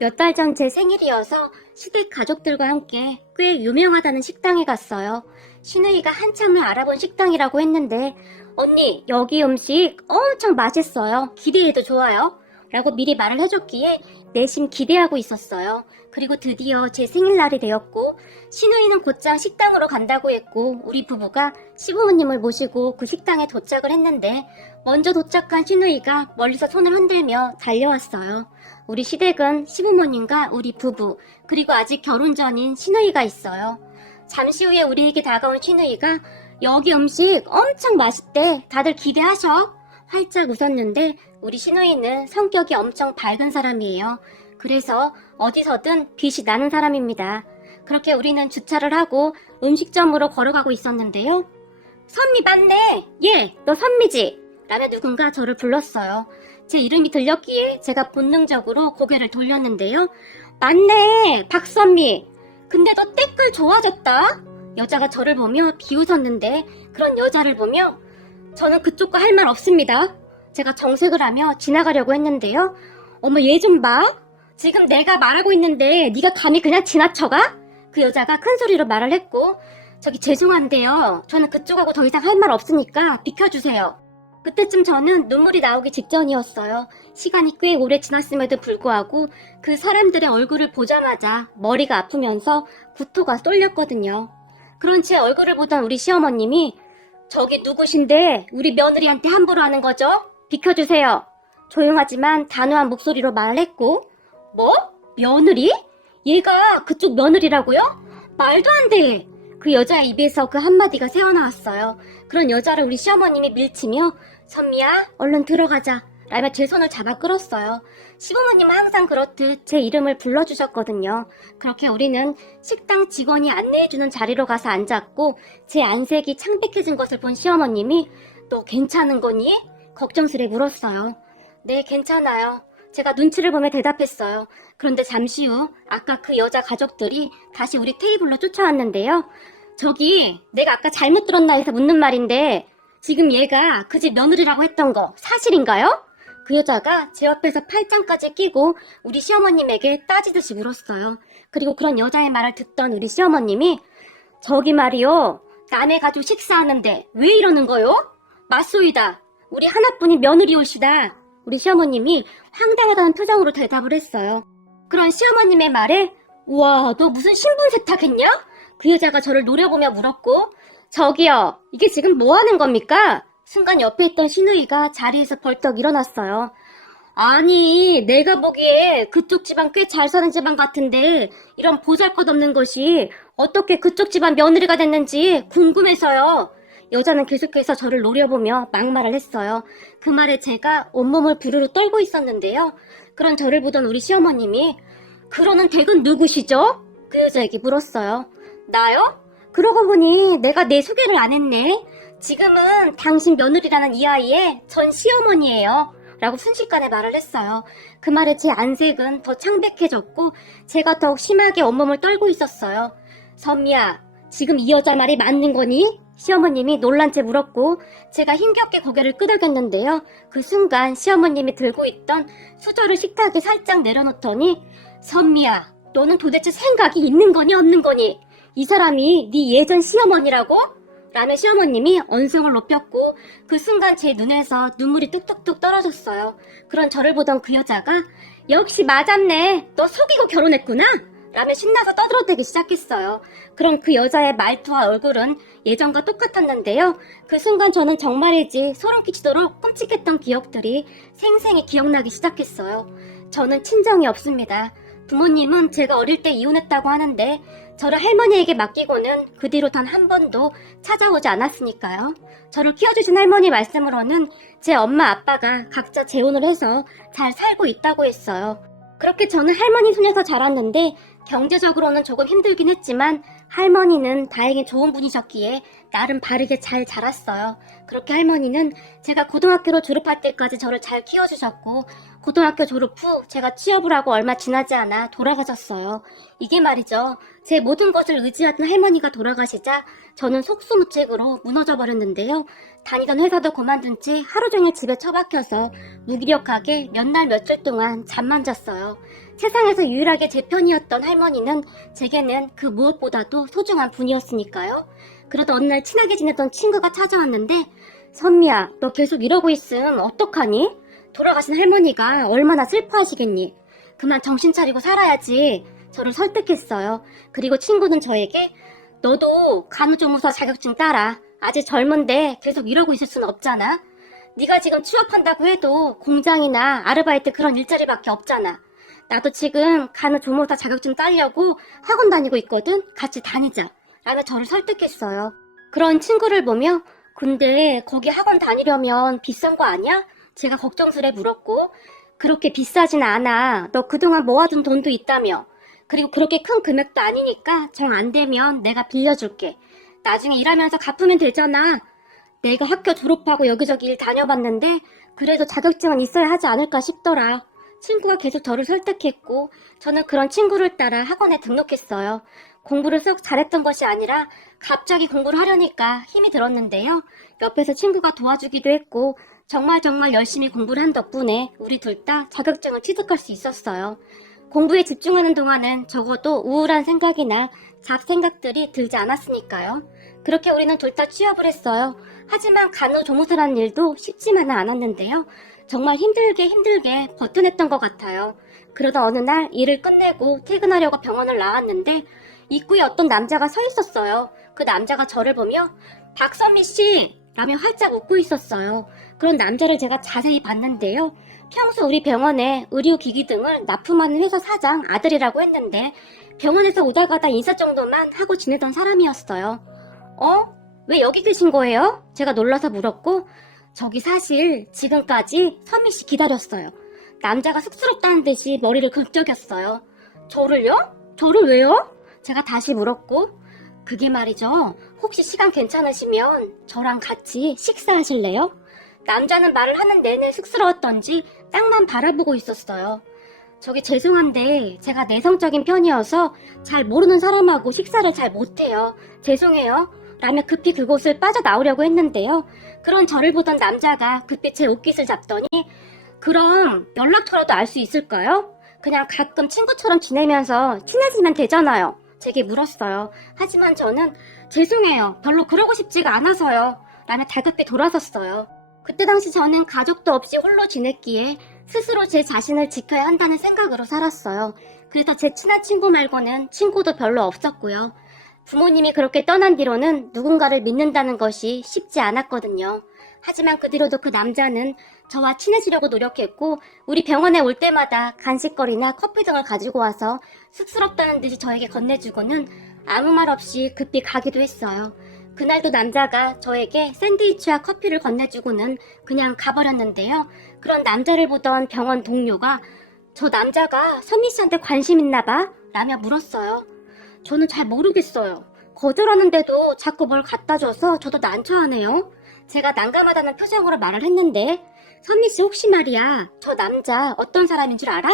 몇 달 전 제 생일이어서 시댁 가족들과 함께 꽤 유명하다는 식당에 갔어요. 신우이가 한참을 알아본 식당이라고 했는데 언니 여기 음식 엄청 맛있어요. 기대해도 좋아요. 라고 미리 말을 해줬기에 내심 기대하고 있었어요. 그리고 드디어 제 생일날이 되었고 신우이는 곧장 식당으로 간다고 했고 우리 부부가 시부모님을 모시고 그 식당에 도착을 했는데 먼저 도착한 신우이가 멀리서 손을 흔들며 달려왔어요. 우리 시댁은 시부모님과 우리 부부 그리고 아직 결혼 전인 신우이가 있어요. 잠시 후에 우리에게 다가온 신우이가 여기 음식 엄청 맛있대. 다들 기대하셔. 활짝 웃었는데 우리 신우이는 성격이 엄청 밝은 사람이에요. 그래서 어디서든 빛이 나는 사람입니다. 그렇게 우리는 주차를 하고 음식점으로 걸어가고 있었는데요. 선미 맞네. 예, 너 선미지? 라며 누군가 저를 불렀어요. 제 이름이 들렸기에 제가 본능적으로 고개를 돌렸는데요. 맞네, 박선미. 근데 너 때깔 좋아졌다? 여자가 저를 보며 비웃었는데 그런 여자를 보며 저는 그쪽과 할 말 없습니다. 제가 정색을 하며 지나가려고 했는데요. 어머 얘 좀 봐. 지금 내가 말하고 있는데 네가 감히 그냥 지나쳐가? 그 여자가 큰 소리로 말을 했고 저기 죄송한데요. 저는 그쪽하고 더 이상 할 말 없으니까 비켜주세요. 그때쯤 저는 눈물이 나오기 직전이었어요. 시간이 꽤 오래 지났음에도 불구하고 그 사람들의 얼굴을 보자마자 머리가 아프면서 구토가 쏠렸거든요. 그런 제 얼굴을 보던 우리 시어머님이 저기 누구신데 우리 며느리한테 함부로 하는 거죠? 비켜주세요. 조용하지만 단호한 목소리로 말했고 뭐? 며느리? 얘가 그쪽 며느리라고요? 말도 안 돼. 그 여자의 입에서 그 한마디가 새어나왔어요. 그런 여자를 우리 시어머님이 밀치며 선미야 얼른 들어가자 라며 제 손을 잡아 끌었어요. 시부모님은 항상 그렇듯 제 이름을 불러주셨거든요. 그렇게 우리는 식당 직원이 안내해주는 자리로 가서 앉았고 제 안색이 창백해진 것을 본 시어머님이 너 괜찮은 거니? 걱정스레 물었어요. 네 괜찮아요. 제가 눈치를 보며 대답했어요. 그런데 잠시 후 아까 그 여자 가족들이 다시 우리 테이블로 쫓아왔는데요. 저기 내가 아까 잘못 들었나 해서 묻는 말인데 지금 얘가 그 집 며느리라고 했던 거 사실인가요? 그 여자가 제 옆에서 팔짱까지 끼고 우리 시어머님에게 따지듯이 물었어요. 그리고 그런 여자의 말을 듣던 우리 시어머님이 저기 말이요. 남의 가족 식사하는데 왜 이러는 거요? 맞소이다. 우리 하나뿐인 며느리 올시다. 우리 시어머님이 황당하다는 표정으로 대답을 했어요. 그런 시어머님의 말에 우와 너 무슨 신분 세탁했냐? 그 여자가 저를 노려보며 물었고 저기요 이게 지금 뭐 하는 겁니까? 순간 옆에 있던 신우이가 자리에서 벌떡 일어났어요. 아니 내가 보기에 그쪽 집안 꽤 잘 사는 집안 같은데 이런 보잘것없는 것이 어떻게 그쪽 집안 며느리가 됐는지 궁금해서요. 여자는 계속해서 저를 노려보며 막말을 했어요. 그 말에 제가 온몸을 부르르 떨고 있었는데요. 그런 저를 보던 우리 시어머님이 그러는 댁은 누구시죠? 그 여자에게 물었어요. 나요? 그러고 보니 내가 내 소개를 안 했네. 지금은 당신 며느리라는 이 아이의 전 시어머니예요. 라고 순식간에 말을 했어요. 그 말에 제 안색은 더 창백해졌고 제가 더욱 심하게 온몸을 떨고 있었어요. 선미야, 지금 이 여자 말이 맞는 거니? 시어머님이 놀란 채 물었고 제가 힘겹게 고개를 끄덕였는데요. 그 순간 시어머님이 들고 있던 수저를 식탁에 살짝 내려놓더니 선미야, 너는 도대체 생각이 있는 거니 없는 거니? 이 사람이 네 예전 시어머니라고? 라며 시어머님이 언성을 높였고 그 순간 제 눈에서 눈물이 뚝뚝뚝 떨어졌어요. 그런 저를 보던 그 여자가 역시 맞았네. 너 속이고 결혼했구나. 라며 신나서 떠들어대기 시작했어요. 그럼 그 여자의 말투와 얼굴은 예전과 똑같았는데요. 그 순간 저는 정말이지 소름 끼치도록 끔찍했던 기억들이 생생히 기억나기 시작했어요. 저는 친정이 없습니다. 부모님은 제가 어릴 때 이혼했다고 하는데 저를 할머니에게 맡기고는 그 뒤로 단 한 번도 찾아오지 않았으니까요. 저를 키워주신 할머니 말씀으로는 제 엄마 아빠가 각자 재혼을 해서 잘 살고 있다고 했어요. 그렇게 저는 할머니 손에서 자랐는데 경제적으로는 조금 힘들긴 했지만 할머니는 다행히 좋은 분이셨기에 나름 바르게 잘 자랐어요. 그렇게 할머니는 제가 고등학교로 졸업할 때까지 저를 잘 키워주셨고 고등학교 졸업 후 제가 취업을 하고 얼마 지나지 않아 돌아가셨어요. 이게 말이죠. 제 모든 것을 의지하던 할머니가 돌아가시자 저는 속수무책으로 무너져 버렸는데요. 다니던 회사도 그만둔 채 하루 종일 집에 처박혀서 무기력하게 몇 날 며칠 동안 잠만 잤어요. 세상에서 유일하게 제 편이었던 할머니는 제게는 그 무엇보다도 소중한 분이었으니까요. 그러다 어느 날 친하게 지냈던 친구가 찾아왔는데 선미야, 너 계속 이러고 있음 어떡하니? 돌아가신 할머니가 얼마나 슬퍼하시겠니? 그만 정신 차리고 살아야지. 저를 설득했어요. 그리고 친구는 저에게 너도 간호조무사 자격증 따라. 아직 젊은데 계속 이러고 있을 순 없잖아. 네가 지금 취업한다고 해도 공장이나 아르바이트 그런 일자리밖에 없잖아. 나도 지금 간호조무사 자격증 따려고 학원 다니고 있거든. 같이 다니자. 라며 저를 설득했어요. 그런 친구를 보며 근데 거기 학원 다니려면 비싼 거 아니야? 제가 걱정스레 물었고 그렇게 비싸진 않아. 너 그동안 모아둔 돈도 있다며. 그리고 그렇게 큰 금액도 아니니까 정 안 되면 내가 빌려줄게. 나중에 일하면서 갚으면 되잖아. 내가 학교 졸업하고 여기저기 일 다녀봤는데 그래도 자격증은 있어야 하지 않을까 싶더라. 친구가 계속 저를 설득했고 저는 그런 친구를 따라 학원에 등록했어요. 공부를 썩 잘했던 것이 아니라 갑자기 공부를 하려니까 힘이 들었는데요. 옆에서 친구가 도와주기도 했고 정말 열심히 공부를 한 덕분에 우리 둘 다 자격증을 취득할 수 있었어요. 공부에 집중하는 동안은 적어도 우울한 생각이나 잡생각들이 들지 않았으니까요. 그렇게 우리는 둘 다 취업을 했어요. 하지만 간호조무사라는 일도 쉽지만은 않았는데요. 정말 힘들게 버텨냈던 것 같아요. 그러다 어느 날 일을 끝내고 퇴근하려고 병원을 나왔는데 입구에 어떤 남자가 서 있었어요. 그 남자가 저를 보며 박선미 씨! 라며 활짝 웃고 있었어요. 그런 남자를 제가 자세히 봤는데요. 평소 우리 병원에 의료기기 등을 납품하는 회사 사장 아들이라고 했는데 병원에서 오다 가다 인사 정도만 하고 지내던 사람이었어요. 왜 여기 계신 거예요? 제가 놀라서 물었고 저기 사실 지금까지 선미 씨 기다렸어요. 남자가 쑥스럽다는 듯이 머리를 긁적였어요. 저를요? 저를 왜요? 제가 다시 물었고 그게 말이죠. 혹시 시간 괜찮으시면 저랑 같이 식사하실래요? 남자는 말을 하는 내내 쑥스러웠던지 땅만 바라보고 있었어요. 저기 죄송한데 제가 내성적인 편이어서 잘 모르는 사람하고 식사를 잘 못해요. 죄송해요. 라며 급히 그곳을 빠져나오려고 했는데요. 그런 저를 보던 남자가 급히 제 옷깃을 잡더니 그럼 연락처라도 알 수 있을까요? 그냥 가끔 친구처럼 지내면서 친해지면 되잖아요. 제게 물었어요. 하지만 저는 죄송해요. 별로 그러고 싶지가 않아서요. 라며 다급히 돌아섰어요. 그때 당시 저는 가족도 없이 홀로 지냈기에 스스로 제 자신을 지켜야 한다는 생각으로 살았어요. 그래서 제 친한 친구 말고는 친구도 별로 없었고요. 부모님이 그렇게 떠난 뒤로는 누군가를 믿는다는 것이 쉽지 않았거든요. 하지만 그 뒤로도 그 남자는 저와 친해지려고 노력했고 우리 병원에 올 때마다 간식거리나 커피 등을 가지고 와서 쑥스럽다는 듯이 저에게 건네주고는 아무 말 없이 급히 가기도 했어요. 그날도 남자가 저에게 샌드위치와 커피를 건네주고는 그냥 가버렸는데요. 그런 남자를 보던 병원 동료가 저 남자가 선미 씨한테 관심 있나 봐? 라며 물었어요. 저는 잘 모르겠어요. 거절하는데도 자꾸 뭘 갖다 줘서 저도 난처하네요. 제가 난감하다는 표정으로 말을 했는데 선미 씨 혹시 말이야 저 남자 어떤 사람인 줄 알아?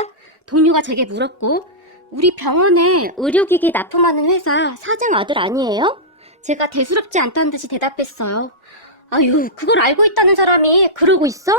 동료가 제게 물었고 우리 병원에 의료기기 납품하는 회사 사장 아들 아니에요? 제가 대수롭지 않다는 듯이 대답했어요. 아유 그걸 알고 있다는 사람이 그러고 있어?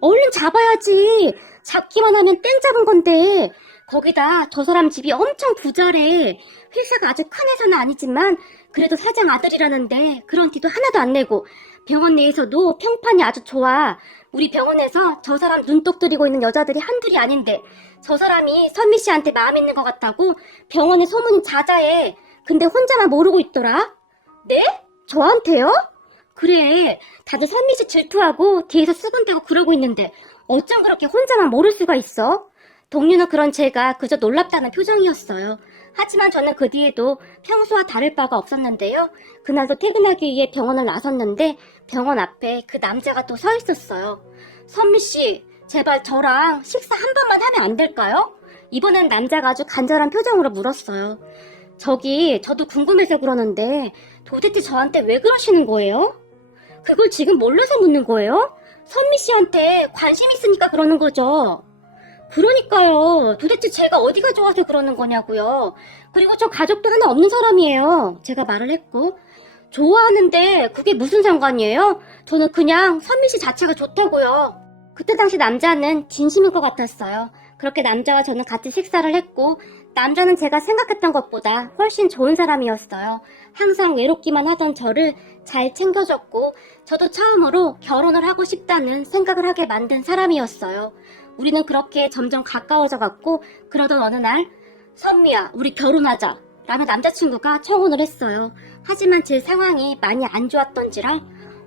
얼른 잡아야지. 잡기만 하면 땡 잡은 건데 거기다 저 사람 집이 엄청 부자래. 회사가 아주 큰 회사는 아니지만 그래도 사장 아들이라는데 그런 티도 하나도 안 내고 병원 내에서도 평판이 아주 좋아. 우리 병원에서 저 사람 눈독 들이고 있는 여자들이 한둘이 아닌데 저 사람이 선미 씨한테 마음 있는 것 같다고 병원에 소문이 자자해. 근데 혼자만 모르고 있더라. 네? 저한테요? 그래. 다들 선미 씨 질투하고 뒤에서 수군대고 그러고 있는데 어쩜 그렇게 혼자만 모를 수가 있어? 동료는 그런 제가 그저 놀랍다는 표정이었어요. 하지만 저는 그 뒤에도 평소와 다를 바가 없었는데요. 그날도 퇴근하기 위해 병원을 나섰는데 병원 앞에 그 남자가 또 서 있었어요. 선미씨, 제발 저랑 식사 한 번만 하면 안 될까요? 이번엔 남자가 아주 간절한 표정으로 물었어요. 저도 궁금해서 그러는데 도대체 저한테 왜 그러시는 거예요? 그걸 지금 몰라서 묻는 거예요? 선미 씨한테 관심 있으니까 그러는 거죠. 그러니까요. 도대체 제가 어디가 좋아서 그러는 거냐고요. 그리고 저 가족도 하나 없는 사람이에요. 제가 말을 했고. 좋아하는데 그게 무슨 상관이에요? 저는 그냥 선미 씨 자체가 좋다고요. 그때 당시 남자는 진심일 것 같았어요. 그렇게 남자와 저는 같이 식사를 했고 남자는 제가 생각했던 것보다 훨씬 좋은 사람이었어요. 항상 외롭기만 하던 저를 잘 챙겨줬고 저도 처음으로 결혼을 하고 싶다는 생각을 하게 만든 사람이었어요. 우리는 그렇게 점점 가까워져 갔고 그러던 어느 날 선미야 우리 결혼하자 라며 남자친구가 청혼을 했어요. 하지만 제 상황이 많이 안 좋았던지라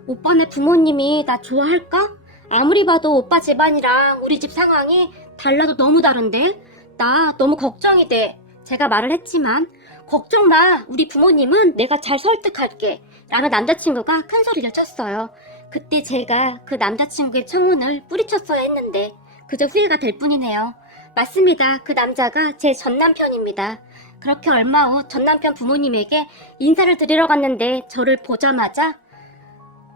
오빠네 부모님이 나 좋아할까? 아무리 봐도 오빠 집안이랑 우리 집 상황이 달라도 너무 다른데 나 너무 걱정이 돼. 제가 말을 했지만 걱정 마. 우리 부모님은 내가 잘 설득할게. 라며 남자친구가 큰 소리를 쳤어요. 그때 제가 그 남자친구의 청혼을 뿌리쳤어야 했는데 그저 후회가 될 뿐이네요. 맞습니다. 그 남자가 제 전남편입니다. 그렇게 얼마 후 전남편 부모님에게 인사를 드리러 갔는데 저를 보자마자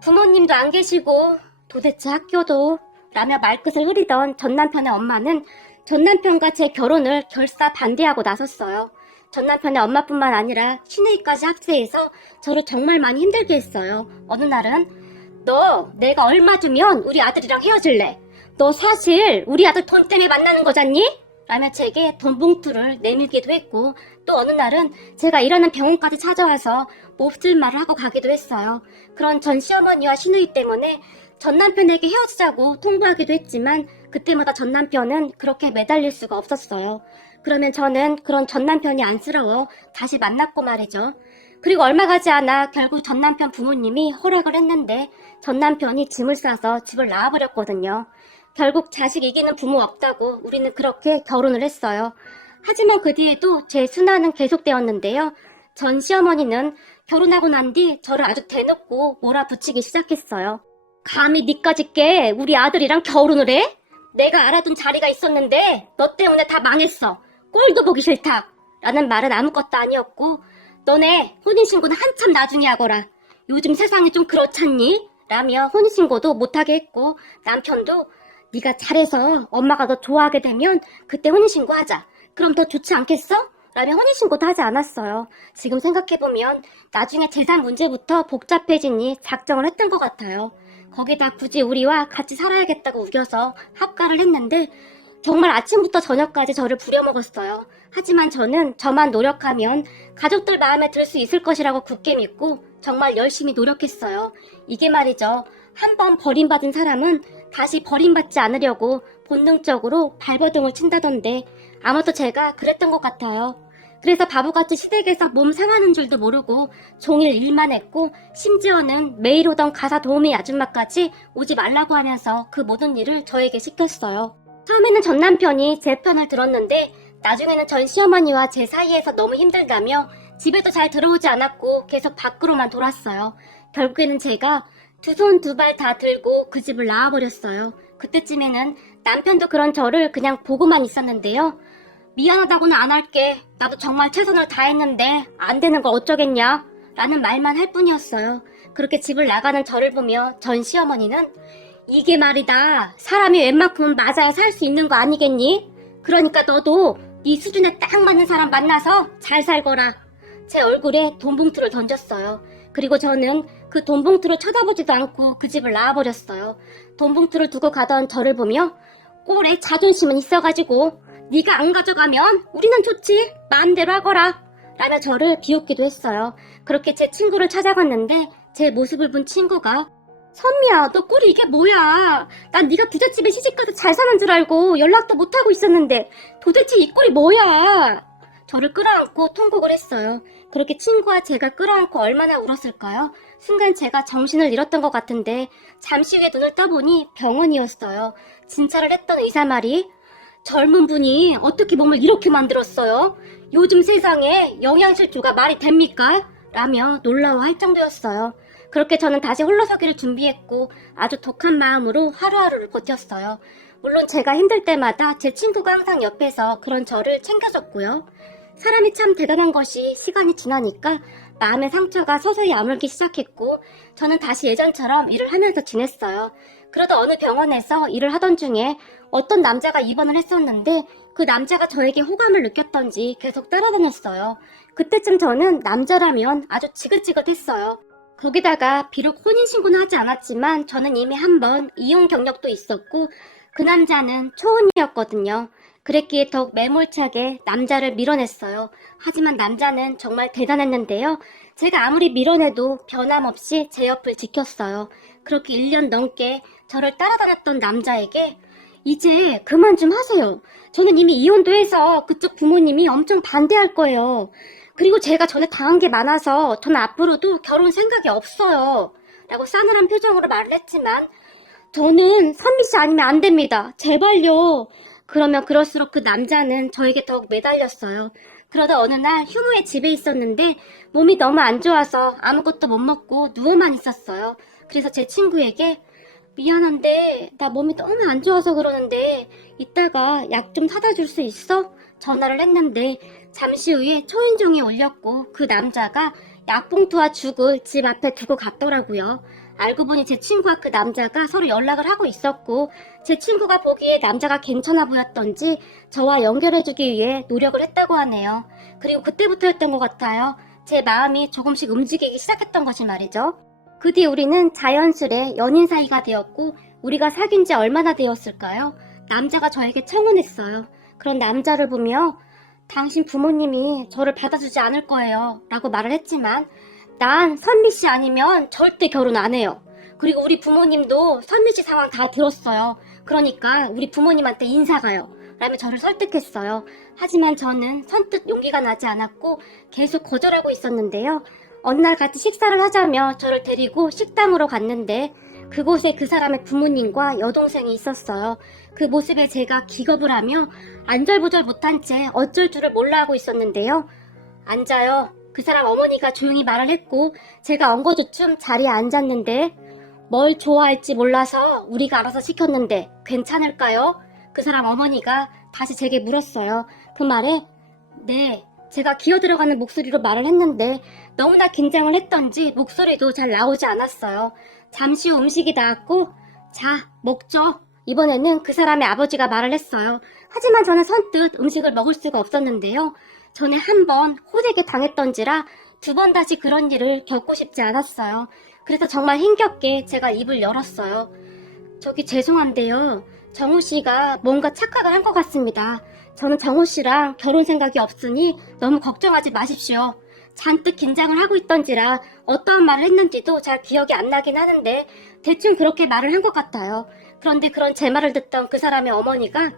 부모님도 안 계시고 도대체 학교도 라며 말끝을 흐리던 전남편의 엄마는 전남편과 제 결혼을 결사 반대하고 나섰어요. 전남편의 엄마뿐만 아니라 시누이까지 합세해서 저를 정말 많이 힘들게 했어요. 어느 날은 너 내가 얼마 주면 우리 아들이랑 헤어질래? 너 사실 우리 아들 돈 때문에 만나는 거잖니? 라며 제게 돈 봉투를 내밀기도 했고 또 어느 날은 제가 일하는 병원까지 찾아와서 몹쓸 말을 하고 가기도 했어요. 그런 전 시어머니와 시누이 때문에 전 남편에게 헤어지자고 통보하기도 했지만 그때마다 전 남편은 그렇게 매달릴 수가 없었어요. 그러면 저는 그런 전 남편이 안쓰러워 다시 만났고 말이죠. 그리고 얼마 가지 않아 결국 전 남편 부모님이 허락을 했는데 전 남편이 짐을 싸서 집을 나와버렸거든요. 결국 자식 이기는 부모 없다고 우리는 그렇게 결혼을 했어요. 하지만 그 뒤에도 제 순환은 계속되었는데요. 전 시어머니는 결혼하고 난 뒤 저를 아주 대놓고 몰아붙이기 시작했어요. 감히 니까짓 게 우리 아들이랑 결혼을 해? 내가 알아둔 자리가 있었는데 너 때문에 다 망했어. 꼴도 보기 싫다. 라는 말은 아무것도 아니었고 너네 혼인신고는 한참 나중에 하거라. 요즘 세상이 좀 그렇잖니? 라며 혼인신고도 못하게 했고 남편도 네가 잘해서 엄마가 너 좋아하게 되면 그때 혼인신고하자. 그럼 더 좋지 않겠어? 라며 혼인신고도 하지 않았어요. 지금 생각해보면 나중에 재산 문제부터 복잡해지니 작정을 했던 것 같아요. 거기다 굳이 우리와 같이 살아야겠다고 우겨서 합가를 했는데 정말 아침부터 저녁까지 저를 부려먹었어요. 하지만 저는 저만 노력하면 가족들 마음에 들 수 있을 것이라고 굳게 믿고 정말 열심히 노력했어요. 이게 말이죠. 한번 버림받은 사람은 다시 버림받지 않으려고 본능적으로 발버둥을 친다던데 아마도 제가 그랬던 것 같아요. 그래서 바보같이 시댁에서 몸 상하는 줄도 모르고 종일 일만 했고 심지어는 매일 오던 가사 도우미 아줌마까지 오지 말라고 하면서 그 모든 일을 저에게 시켰어요. 처음에는 전 남편이 제 편을 들었는데 나중에는 전 시어머니와 제 사이에서 너무 힘들다며 집에도 잘 들어오지 않았고 계속 밖으로만 돌았어요. 결국에는 제가 두 손 두 발 다 들고 그 집을 나와버렸어요. 그때쯤에는 남편도 그런 저를 그냥 보고만 있었는데요. 미안하다고는 안 할게. 나도 정말 최선을 다했는데 안 되는 걸 어쩌겠냐? 라는 말만 할 뿐이었어요. 그렇게 집을 나가는 저를 보며 전 시어머니는 이게 말이다. 사람이 웬만큼은 맞아야 살 수 있는 거 아니겠니? 그러니까 너도 네 수준에 딱 맞는 사람 만나서 잘 살거라. 제 얼굴에 돈 봉투를 던졌어요. 그리고 저는 그 돈 봉투를 쳐다보지도 않고 그 집을 나와버렸어요. 돈 봉투를 두고 가던 저를 보며 꼴에 자존심은 있어가지고 네가 안 가져가면 우리는 좋지. 마음대로 하거라. 라며 저를 비웃기도 했어요. 그렇게 제 친구를 찾아갔는데 제 모습을 본 친구가 선미야, 너 꼴이 이게 뭐야? 난 네가 부잣집에 시집가서 잘 사는 줄 알고 연락도 못하고 있었는데 도대체 이 꼴이 뭐야? 저를 끌어안고 통곡을 했어요. 그렇게 친구와 제가 끌어안고 얼마나 울었을까요? 순간 제가 정신을 잃었던 것 같은데 잠시 후에 눈을 떠보니 병원이었어요. 진찰을 했던 의사 말이 젊은 분이 어떻게 몸을 이렇게 만들었어요? 요즘 세상에 영양실조가 말이 됩니까? 라며 놀라워할 정도였어요. 그렇게 저는 다시 홀로서기를 준비했고 아주 독한 마음으로 하루하루를 버텼어요. 물론 제가 힘들 때마다 제 친구가 항상 옆에서 그런 저를 챙겨줬고요. 사람이 참 대단한 것이 시간이 지나니까 마음의 상처가 서서히 아물기 시작했고 저는 다시 예전처럼 일을 하면서 지냈어요. 그러다 어느 병원에서 일을 하던 중에 어떤 남자가 입원을 했었는데 그 남자가 저에게 호감을 느꼈던지 계속 따라다녔어요. 그때쯤 저는 남자라면 아주 지긋지긋했어요. 거기다가 비록 혼인신고는 하지 않았지만 저는 이미 한 번 이혼 경력도 있었고 그 남자는 초혼이었거든요. 그랬기에 더욱 매몰차게 남자를 밀어냈어요. 하지만 남자는 정말 대단했는데요. 제가 아무리 밀어내도 변함없이 제 옆을 지켰어요. 그렇게 1년 넘게 저를 따라다녔던 남자에게 이제 그만 좀 하세요. 저는 이미 이혼도 해서 그쪽 부모님이 엄청 반대할 거예요. 그리고 제가 전에 당한 게 많아서 저는 앞으로도 결혼 생각이 없어요. 라고 싸늘한 표정으로 말을 했지만 저는 선미 씨 아니면 안 됩니다. 제발요. 그러면 그럴수록 그 남자는 저에게 더욱 매달렸어요. 그러다 어느 날 휴무의 집에 있었는데 몸이 너무 안 좋아서 아무것도 못 먹고 누워만 있었어요. 그래서 제 친구에게 미안한데 나 몸이 너무 안 좋아서 그러는데 이따가 약 좀 사다 줄 수 있어? 전화를 했는데 잠시 후에 초인종이 울렸고 그 남자가 약봉투와 죽을 집 앞에 두고 갔더라고요. 알고 보니 제 친구와 그 남자가 서로 연락을 하고 있었고 제 친구가 보기에 남자가 괜찮아 보였던지 저와 연결해주기 위해 노력을 했다고 하네요. 그리고 그때부터였던 것 같아요. 제 마음이 조금씩 움직이기 시작했던 것이 말이죠. 그 뒤 우리는 자연스레 연인 사이가 되었고 우리가 사귄 지 얼마나 되었을까요? 남자가 저에게 청혼했어요. 그런 남자를 보며 당신 부모님이 저를 받아주지 않을 거예요 라고 말을 했지만 난 선미 씨 아니면 절대 결혼 안 해요. 그리고 우리 부모님도 선미 씨 상황 다 들었어요. 그러니까 우리 부모님한테 인사가요 라며 저를 설득했어요. 하지만 저는 선뜻 용기가 나지 않았고 계속 거절하고 있었는데요. 어느 날 같이 식사를 하자며 저를 데리고 식당으로 갔는데 그곳에 그 사람의 부모님과 여동생이 있었어요. 그 모습에 제가 기겁을 하며 안절부절 못한 채 어쩔 줄을 몰라 하고 있었는데요. 앉아요. 그 사람 어머니가 조용히 말을 했고 제가 엉거주춤 자리에 앉았는데 뭘 좋아할지 몰라서 우리가 알아서 시켰는데 괜찮을까요? 그 사람 어머니가 다시 제게 물었어요. 그 말에 네, 제가 기어들어가는 목소리로 말을 했는데 너무나 긴장을 했던지 목소리도 잘 나오지 않았어요. 잠시 후 음식이 나왔고 자, 먹죠. 이번에는 그 사람의 아버지가 말을 했어요. 하지만 저는 선뜻 음식을 먹을 수가 없었는데요. 전에 한 번 호되게 당했던지라 두 번 다시 그런 일을 겪고 싶지 않았어요. 그래서 정말 힘겹게 제가 입을 열었어요. 저기 죄송한데요. 정우 씨가 뭔가 착각을 한 것 같습니다. 저는 정우 씨랑 결혼 생각이 없으니 너무 걱정하지 마십시오. 잔뜩 긴장을 하고 있던지라 어떠한 말을 했는지도 잘 기억이 안 나긴 하는데 대충 그렇게 말을 한 것 같아요. 그런데 그런 제 말을 듣던 그 사람의 어머니가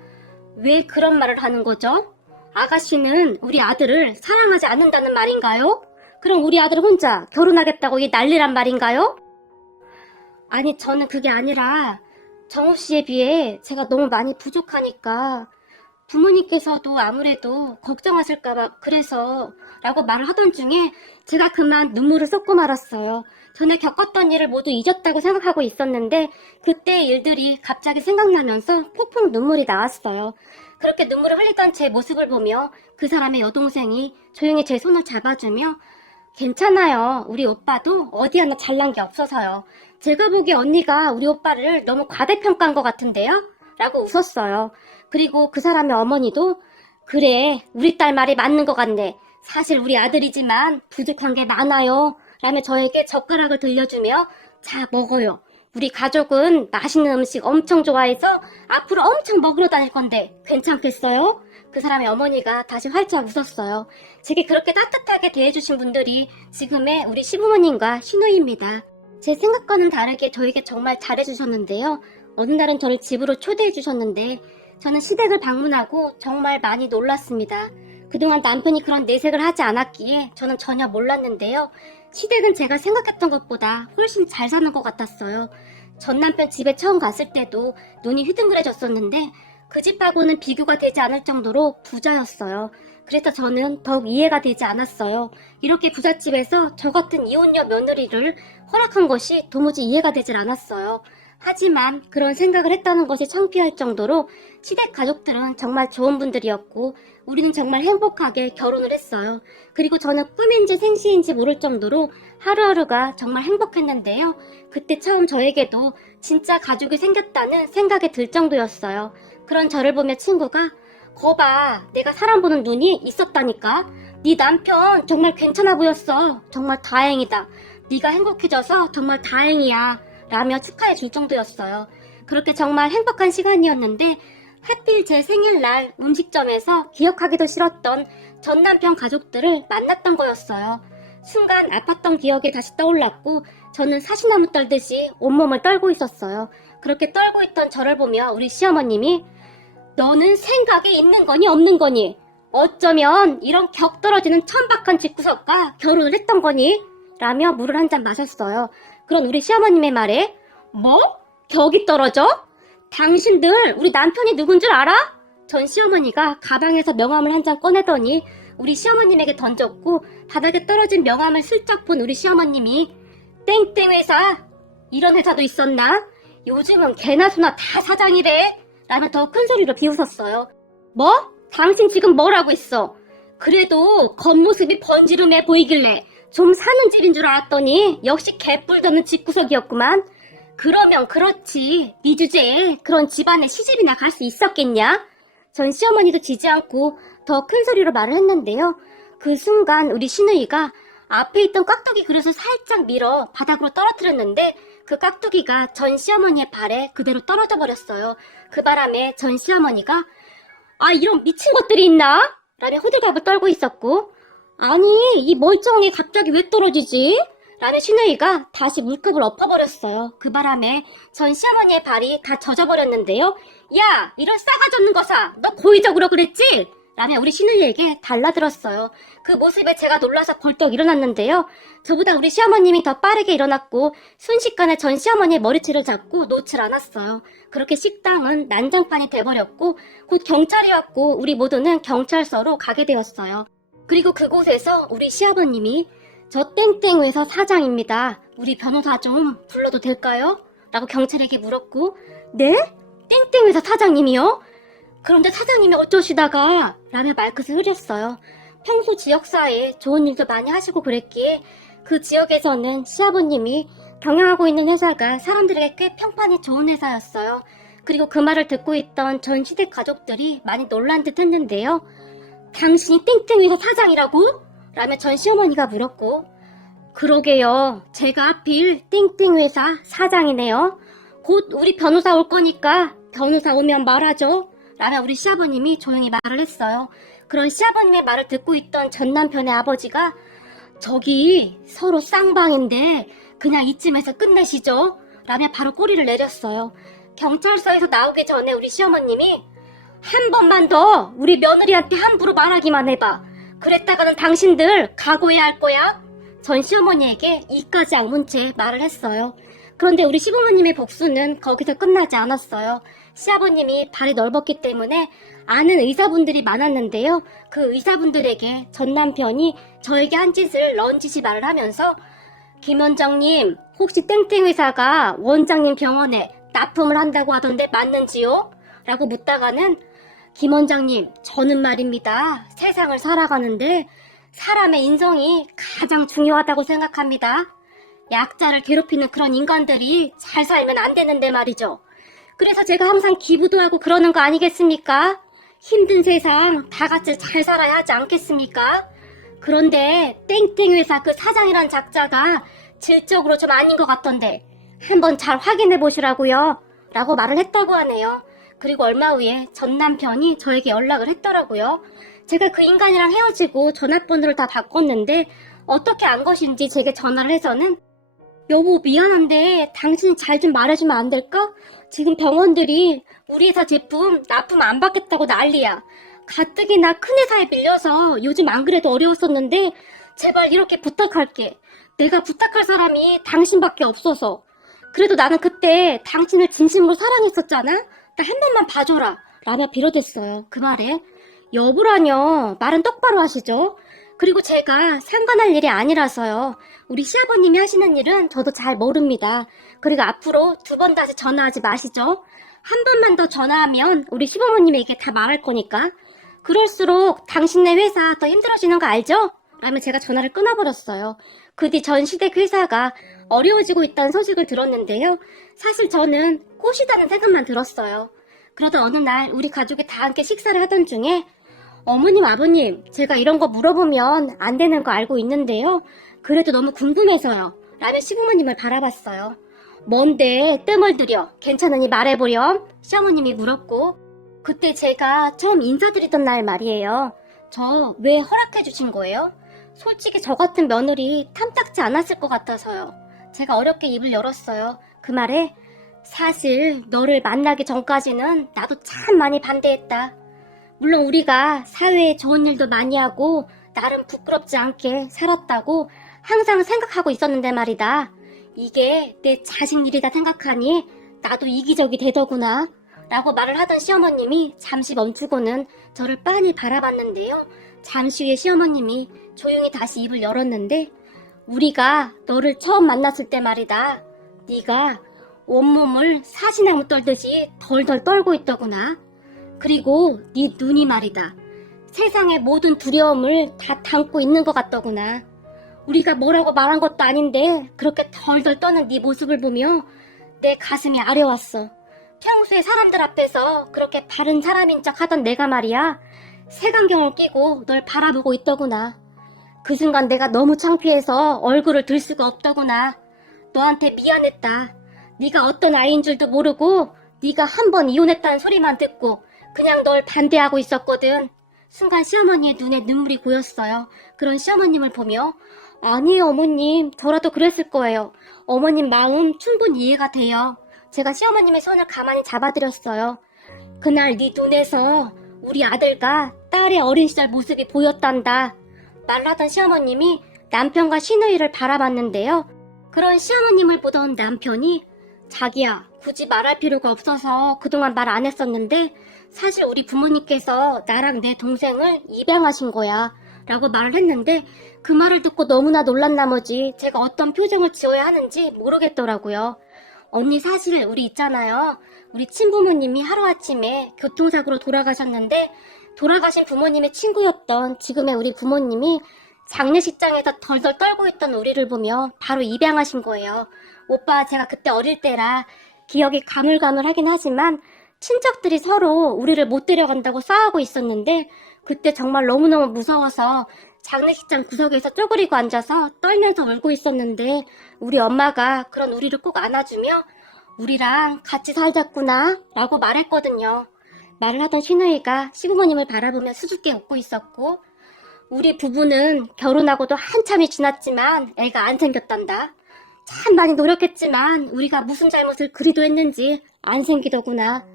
왜 그런 말을 하는 거죠? 아가씨는 우리 아들을 사랑하지 않는다는 말인가요? 그럼 우리 아들 혼자 결혼하겠다고 이 난리란 말인가요? 아니 저는 그게 아니라 정우 씨에 비해 제가 너무 많이 부족하니까 부모님께서도 아무래도 걱정하실까봐 그래서 라고 말을 하던 중에 제가 그만 눈물을 쏟고 말았어요. 전에 겪었던 일을 모두 잊었다고 생각하고 있었는데 그때의 일들이 갑자기 생각나면서 폭풍 눈물이 나왔어요. 그렇게 눈물을 흘리던 제 모습을 보며 그 사람의 여동생이 조용히 제 손을 잡아주며 괜찮아요. 우리 오빠도 어디 하나 잘난 게 없어서요. 제가 보기에 언니가 우리 오빠를 너무 과대평가한 것 같은데요? 라고 웃었어요. 그리고 그 사람의 어머니도 그래 우리 딸 말이 맞는 것 같네. 사실 우리 아들이지만 부족한 게 많아요. 라며 저에게 젓가락을 들려주며 자 먹어요. 우리 가족은 맛있는 음식 엄청 좋아해서 앞으로 엄청 먹으러 다닐 건데 괜찮겠어요? 그 사람의 어머니가 다시 활짝 웃었어요. 제게 그렇게 따뜻하게 대해주신 분들이 지금의 우리 시부모님과 시누이입니다. 제 생각과는 다르게 저에게 정말 잘해주셨는데요. 어느 날은 저를 집으로 초대해주셨는데 저는 시댁을 방문하고 정말 많이 놀랐습니다. 그동안 남편이 그런 내색을 하지 않았기에 저는 전혀 몰랐는데요. 시댁은 제가 생각했던 것보다 훨씬 잘 사는 것 같았어요. 전 남편 집에 처음 갔을 때도 눈이 휘둥그레졌었는데 그 집하고는 비교가 되지 않을 정도로 부자였어요. 그래서 저는 더욱 이해가 되지 않았어요. 이렇게 부잣집에서 저 같은 이혼녀 며느리를 허락한 것이 도무지 이해가 되질 않았어요. 하지만 그런 생각을 했다는 것이 창피할 정도로 시댁 가족들은 정말 좋은 분들이었고 우리는 정말 행복하게 결혼을 했어요. 그리고 저는 꿈인지 생시인지 모를 정도로 하루하루가 정말 행복했는데요. 그때 처음 저에게도 진짜 가족이 생겼다는 생각이 들 정도였어요. 그런 저를 보며 친구가 거봐, 내가 사람 보는 눈이 있었다니까. 네 남편 정말 괜찮아 보였어. 정말 다행이다. 네가 행복해져서 정말 다행이야. 라며 축하해 줄 정도였어요. 그렇게 정말 행복한 시간이었는데 하필 제 생일날 음식점에서 기억하기도 싫었던 전 남편 가족들을 만났던 거였어요. 순간 아팠던 기억이 다시 떠올랐고 저는 사시나무 떨듯이 온몸을 떨고 있었어요. 그렇게 떨고 있던 저를 보며 우리 시어머님이 너는 생각이 있는 거니 없는 거니? 어쩌면 이런 격 떨어지는 천박한 집구석과 결혼을 했던 거니? 라며 물을 한 잔 마셨어요. 그런 우리 시어머님의 말에 뭐? 격이 떨어져? 당신들 우리 남편이 누군 줄 알아? 전 시어머니가 가방에서 명함을 한 장 꺼내더니 우리 시어머님에게 던졌고 바닥에 떨어진 명함을 슬쩍 본 우리 시어머님이 땡땡 회사 이런 회사도 있었나? 요즘은 개나 소나 다 사장이래 라며 더 큰 소리로 비웃었어요. 뭐? 당신 지금 뭐라고 했어? 그래도 겉모습이 번지름해 보이길래 좀 사는 집인 줄 알았더니 역시 개뿔 드는 집구석이었구만. 그러면 그렇지. 네 주제에 그런 집안에 시집이나 갈 수 있었겠냐? 전 시어머니도 지지 않고 더 큰 소리로 말을 했는데요. 그 순간 우리 시누이가 앞에 있던 깍두기 그릇을 살짝 밀어 바닥으로 떨어뜨렸는데 그 깍두기가 전 시어머니의 발에 그대로 떨어져 버렸어요. 그 바람에 전 시어머니가 아 이런 미친 것들이 있나? 라며 호들갑을 떨고 있었고 아니 이 멀쩡하게 갑자기 왜 떨어지지? 라며 시누이가 다시 물컵을 엎어버렸어요. 그 바람에 전 시어머니의 발이 다 젖어버렸는데요. 야 이런 싸가지 없는 거사 너 고의적으로 그랬지? 라며 우리 시누이에게 달라들었어요. 그 모습에 제가 놀라서 벌떡 일어났는데요. 저보다 우리 시어머님이 더 빠르게 일어났고 순식간에 전 시어머니의 머리채를 잡고 놓질 않았어요. 그렇게 식당은 난장판이 돼버렸고 곧 경찰이 왔고 우리 모두는 경찰서로 가게 되었어요. 그리고 그곳에서 우리 시아버님이 저 땡땡 회사 사장입니다. 우리 변호사 좀 불러도 될까요? 라고 경찰에게 물었고 네? 땡땡 회사 사장님이요? 그런데 사장님이 어쩌시다가 라며 말끝을 흐렸어요. 평소 지역사회에 좋은 일도 많이 하시고 그랬기에 그 지역에서는 시아버님이 경영하고 있는 회사가 사람들에게 꽤 평판이 좋은 회사였어요. 그리고 그 말을 듣고 있던 전 시댁 가족들이 많이 놀란 듯 했는데요. 당신이 땡땡 회사 사장이라고? 라며 전 시어머니가 물었고 그러게요. 제가 하필 땡땡 회사 사장이네요. 곧 우리 변호사 올 거니까 변호사 오면 말하죠. 라며 우리 시아버님이 조용히 말을 했어요. 그런 시아버님의 말을 듣고 있던 전 남편의 아버지가 저기 서로 쌍방인데 그냥 이쯤에서 끝내시죠. 라며 바로 꼬리를 내렸어요. 경찰서에서 나오기 전에 우리 시어머님이 한 번만 더 우리 며느리한테 함부로 말하기만 해봐. 그랬다가는 당신들 각오해야 할 거야. 전 시어머니에게 이까지 악문 채 말을 했어요. 그런데 우리 시부모님의 복수는 거기서 끝나지 않았어요. 시아버님이 발이 넓었기 때문에 아는 의사분들이 많았는데요. 그 의사분들에게 전 남편이 저에게 한 짓을 런지시 말을 하면서 김 원장님 혹시 땡땡 회사가 원장님 병원에 납품을 한다고 하던데 맞는지요? 라고 묻다가는 김 원장님 저는 말입니다. 세상을 살아가는데 사람의 인성이 가장 중요하다고 생각합니다. 약자를 괴롭히는 그런 인간들이 잘 살면 안 되는데 말이죠. 그래서 제가 항상 기부도 하고 그러는 거 아니겠습니까? 힘든 세상 다 같이 잘 살아야 하지 않겠습니까? 그런데 땡땡 회사 그 사장이란 작자가 질적으로 좀 아닌 것 같던데 한번 잘 확인해 보시라고요. 라고 말을 했다고 하네요. 그리고 얼마 후에 전 남편이 저에게 연락을 했더라고요. 제가 그 인간이랑 헤어지고 전화번호를 다 바꿨는데 어떻게 안 것인지 제게 전화를 해서는 여보 미안한데 당신이 잘 좀 말해주면 안 될까? 지금 병원들이 우리 회사 제품 납품 안 받겠다고 난리야. 가뜩이나 큰 회사에 밀려서 요즘 안 그래도 어려웠었는데 제발 이렇게 부탁할게. 내가 부탁할 사람이 당신밖에 없어서. 그래도 나는 그때 당신을 진심으로 사랑했었잖아. 나 한 번만 봐줘라. 라며 빌어댔어요. 그 말에 여보라뇨. 말은 똑바로 하시죠. 그리고 제가 상관할 일이 아니라서요. 우리 시아버님이 하시는 일은 저도 잘 모릅니다. 그리고 앞으로 2번 다시 전화하지 마시죠. 한 번만 더 전화하면 우리 시부모님에게 다 말할 거니까. 그럴수록 당신네 회사 더 힘들어지는 거 알죠? 라며 제가 전화를 끊어버렸어요. 그 뒤 전 시댁 회사가 어려워지고 있다는 소식을 들었는데요. 사실 저는 꽃이다는 생각만 들었어요. 그러다 어느 날 우리 가족이 다 함께 식사를 하던 중에 어머님, 아버님, 제가 이런 거 물어보면 안 되는 거 알고 있는데요. 그래도 너무 궁금해서요. 라며 시부모님을 바라봤어요. 뭔데 뜸을 들여 괜찮으니 말해보렴? 시어머님이 물었고 그때 제가 처음 인사드리던 날 말이에요. 저 왜 허락해 주신 거예요? 솔직히 저 같은 며느리 탐탁지 않았을 것 같아서요. 제가 어렵게 입을 열었어요. 그 말에 사실 너를 만나기 전까지는 나도 참 많이 반대했다. 물론 우리가 사회에 좋은 일도 많이 하고 나름 부끄럽지 않게 살았다고 항상 생각하고 있었는데 말이다. 이게 내 자식 일이다 생각하니 나도 이기적이 되더구나 라고 말을 하던 시어머님이 잠시 멈추고는 저를 빤히 바라봤는데요. 잠시 후에 시어머님이 조용히 다시 입을 열었는데 우리가 너를 처음 만났을 때 말이다. 네가 온몸을 사시나무 떨듯이 덜덜 떨고 있더구나. 그리고 네 눈이 말이다. 세상의 모든 두려움을 다 담고 있는 것 같더구나. 우리가 뭐라고 말한 것도 아닌데 그렇게 덜덜 떠는 네 모습을 보며 내 가슴이 아려왔어. 평소에 사람들 앞에서 그렇게 바른 사람인 척 하던 내가 말이야. 색안경을 끼고 널 바라보고 있더구나. 그 순간 내가 너무 창피해서 얼굴을 들 수가 없더구나. 너한테 미안했다. 네가 어떤 아이인 줄도 모르고 네가 한 번 이혼했다는 소리만 듣고 그냥 널 반대하고 있었거든. 순간 시어머니의 눈에 눈물이 고였어요. 그런 시어머님을 보며 아니에요 어머님, 저라도 그랬을 거예요. 어머님 마음 충분히 이해가 돼요. 제가 시어머님의 손을 가만히 잡아드렸어요. 그날 네 눈에서 우리 아들과 딸의 어린 시절 모습이 보였단다. 말하던 시어머님이 남편과 시누이를 바라봤는데요. 그런 시어머님을 보던 남편이 자기야, 굳이 말할 필요가 없어서 그동안 말 안 했었는데 사실 우리 부모님께서 나랑 내 동생을 입양하신 거야 라고 말을 했는데 그 말을 듣고 너무나 놀란 나머지 제가 어떤 표정을 지어야 하는지 모르겠더라고요. 언니 사실 우리 있잖아요. 우리 친부모님이 하루아침에 교통사고로 돌아가셨는데 돌아가신 부모님의 친구였던 지금의 우리 부모님이 장례식장에서 덜덜 떨고 있던 우리를 보며 바로 입양하신 거예요. 오빠 제가 그때 어릴 때라 기억이 가물가물하긴 하지만 친척들이 서로 우리를 못 데려간다고 싸우고 있었는데 그때 정말 너무너무 무서워서 장례식장 구석에서 쪼그리고 앉아서 떨면서 울고 있었는데 우리 엄마가 그런 우리를 꼭 안아주며 우리랑 같이 살자꾸나 라고 말했거든요. 말을 하던 시누이가 시부모님을 바라보며 수줍게 웃고 있었고 우리 부부는 결혼하고도 한참이 지났지만 애가 안 생겼단다. 참 많이 노력했지만 우리가 무슨 잘못을 그리도 했는지 안 생기더구나.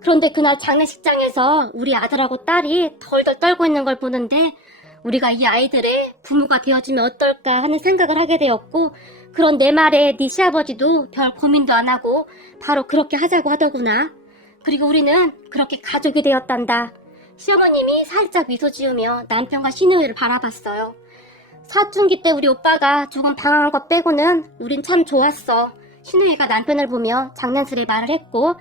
그런데 그날 장례식장에서 우리 아들하고 딸이 덜덜 떨고 있는 걸 보는데 우리가 이 아이들의 부모가 되어주면 어떨까 하는 생각을 하게 되었고 그런 내 말에 네 시아버지도 별 고민도 안 하고 바로 그렇게 하자고 하더구나. 그리고 우리는 그렇게 가족이 되었단다. 시어머님이 살짝 미소 지으며 남편과 시누이를 바라봤어요. 사춘기 때 우리 오빠가 조금 방황한 것 빼고는 우린 참 좋았어. 시누이가 남편을 보며 장난스레 말을 했고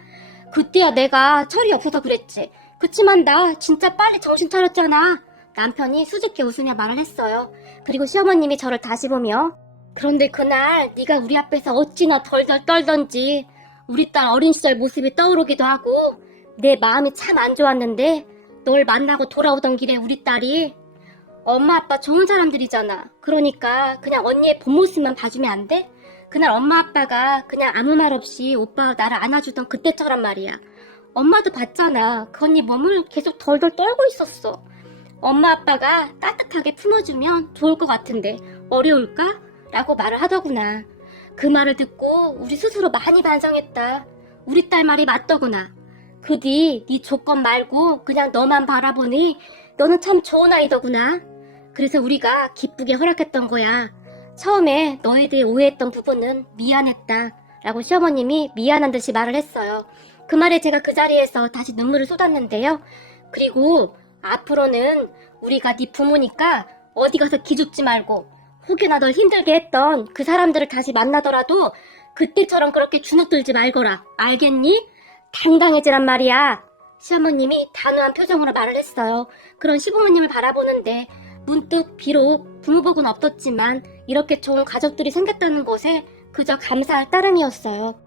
그때야 내가 철이 없어서 그랬지. 그치만 나 진짜 빨리 정신 차렸잖아. 남편이 수줍게 웃으며 말을 했어요. 그리고 시어머님이 저를 다시 보며 그런데 그날 네가 우리 앞에서 어찌나 덜덜 떨던지 우리 딸 어린 시절 모습이 떠오르기도 하고 내 마음이 참 안 좋았는데 널 만나고 돌아오던 길에 우리 딸이 엄마 아빠 좋은 사람들이잖아. 그러니까 그냥 언니의 본 모습만 봐주면 안 돼? 그날 엄마 아빠가 그냥 아무 말 없이 오빠 나를 안아주던 그때처럼 말이야. 엄마도 봤잖아. 그 언니 몸을 계속 덜덜 떨고 있었어. 엄마 아빠가 따뜻하게 품어주면 좋을 것 같은데 어려울까? 라고 말을 하더구나. 그 말을 듣고 우리 스스로 많이 반성했다. 우리 딸 말이 맞더구나. 그 뒤 네 조건 말고 그냥 너만 바라보니 너는 참 좋은 아이더구나. 그래서 우리가 기쁘게 허락했던 거야. 처음에 너에 대해 오해했던 부분은 미안했다 라고 시어머님이 미안한 듯이 말을 했어요. 그 말에 제가 그 자리에서 다시 눈물을 쏟았는데요. 그리고 앞으로는 우리가 네 부모니까 어디 가서 기죽지 말고 혹여나 널 힘들게 했던 그 사람들을 다시 만나더라도 그때처럼 그렇게 주눅들지 말거라. 알겠니? 당당해지란 말이야. 시어머님이 단호한 표정으로 말을 했어요. 그런 시부모님을 바라보는데 문득 비록 부모복은 없었지만 이렇게 좋은 가족들이 생겼다는 것에 그저 감사할 따름이었어요.